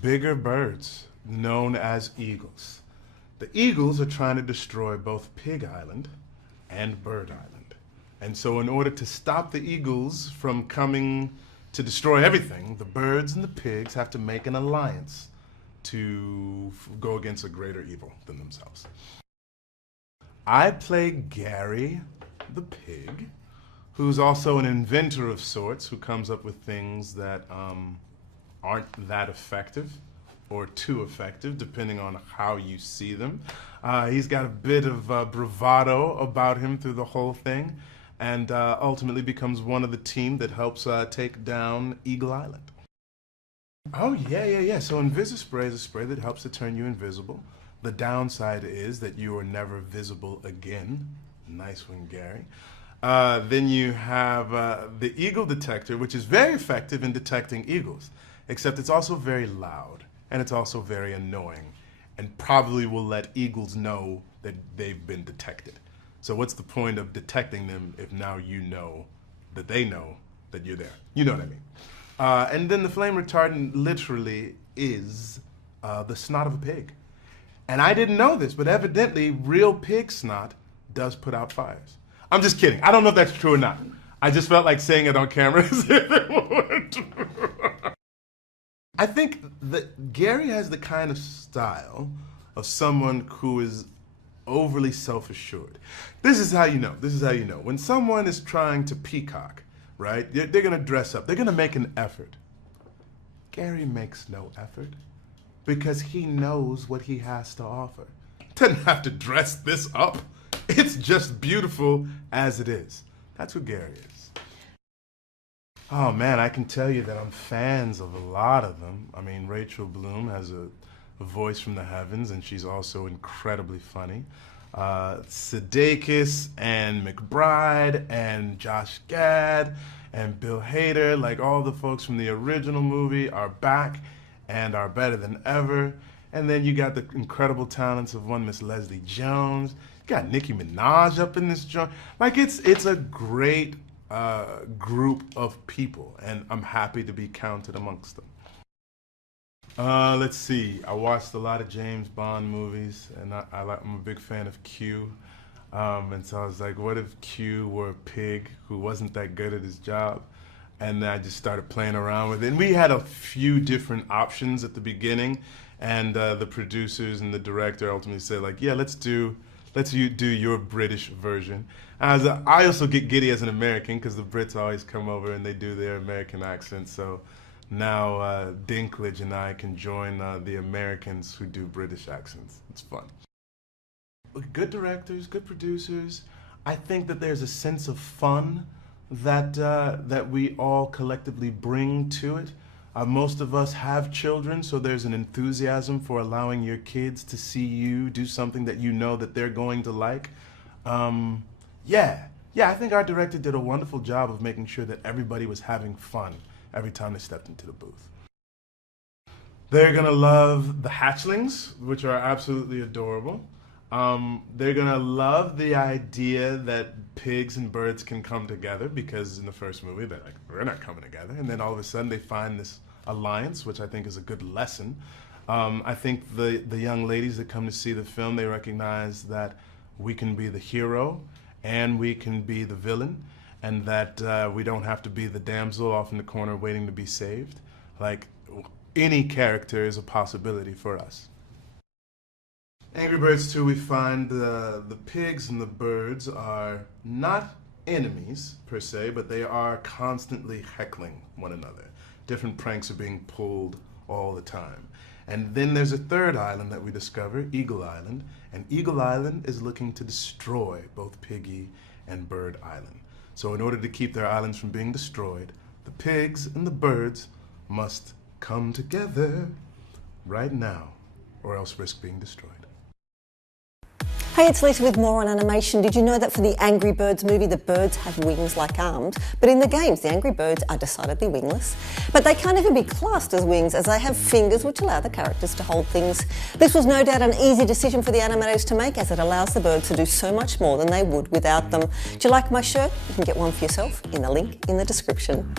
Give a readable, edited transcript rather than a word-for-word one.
Bigger birds, known as eagles. The eagles are trying to destroy both Pig Island and Bird Island. And so in order to stop the eagles from coming to destroy everything, the birds and the pigs have to make an alliance to go against a greater evil than themselves. I play Gary the pig, who's also an inventor of sorts, who comes up with things that aren't that effective or too effective, depending on how you see them. He's got a bit of bravado about him through the whole thing, and ultimately becomes one of the team that helps take down Eagle Island. Oh, yeah. So Invisispray is a spray that helps to turn you invisible. The downside is that you are never visible again. Nice one, Gary. Then you have the Eagle Detector, which is very effective in detecting eagles, except it's also very loud, and it's also very annoying, and probably will let eagles know that they've been detected. So what's the point of detecting them if now you know that they know that you're there? You know what I mean. And then the flame retardant literally is the snot of a pig. And I didn't know this, but evidently real pig snot does put out fires. I'm just kidding. I don't know if that's true or not. I just felt like saying it on camera as if it were true. I think that Gary has the kind of style of someone who is overly self-assured. This is how you know. When someone is trying to peacock, right? They're gonna dress up. They're gonna make an effort. Gary makes no effort because he knows what he has to offer. Doesn't have to dress this up. It's just beautiful as it is. That's who Gary is. Oh man, I can tell you that I'm fans of a lot of them. I mean, Rachel Bloom has a voice from the heavens, and she's also incredibly funny. Sudeikis and McBride and Josh Gad and Bill Hader, like all the folks from the original movie, are back and are better than ever. And then you got the incredible talents of one Miss Leslie Jones. You got Nicki Minaj up in this joint. Like it's a great group of people, and I'm happy to be counted amongst them. Let's see. I watched a lot of James Bond movies, and I'm a big fan of Q. And so I was like, what if Q were a pig who wasn't that good at his job? And then I just started playing around with it. And we had a few different options at the beginning, and the producers and the director ultimately said, like, yeah, let's do your British version. I also get giddy as an American because the Brits always come over and they do their American accent. So now Dinklage and I can join the Americans who do British accents. It's fun. Good directors, good producers. I think that there's a sense of fun that we all collectively bring to it. Most of us have children, so there's an enthusiasm for allowing your kids to see you do something that you know that they're going to like. I think our director did a wonderful job of making sure that everybody was having fun every time they stepped into the booth. They're gonna love the hatchlings, which are absolutely adorable. They're gonna love the idea that pigs and birds can come together, because in the first movie they're like, we're not coming together, and then all of a sudden they find this alliance, which I think is a good lesson. I think the young ladies that come to see the film, they recognize that we can be the hero and we can be the villain, and that we don't have to be the damsel off in the corner waiting to be saved. Like, any character is a possibility for us. Angry Birds 2, we find the pigs and the birds are not enemies per se, but they are constantly heckling one another. Different pranks are being pulled all the time. And then there's a third island that we discover, Eagle Island, and Eagle Island is looking to destroy both Piggy and Bird Island. So in order to keep their islands from being destroyed, the pigs and the birds must come together right now, or else risk being destroyed. Hey, it's Lisa with more on animation. Did you know that for the Angry Birds movie, the birds have wings like arms? But in the games, the Angry Birds are decidedly wingless. But they can't even be classed as wings, as they have fingers which allow the characters to hold things. This was no doubt an easy decision for the animators to make, as it allows the birds to do so much more than they would without them. Do you like my shirt? You can get one for yourself in the link in the description.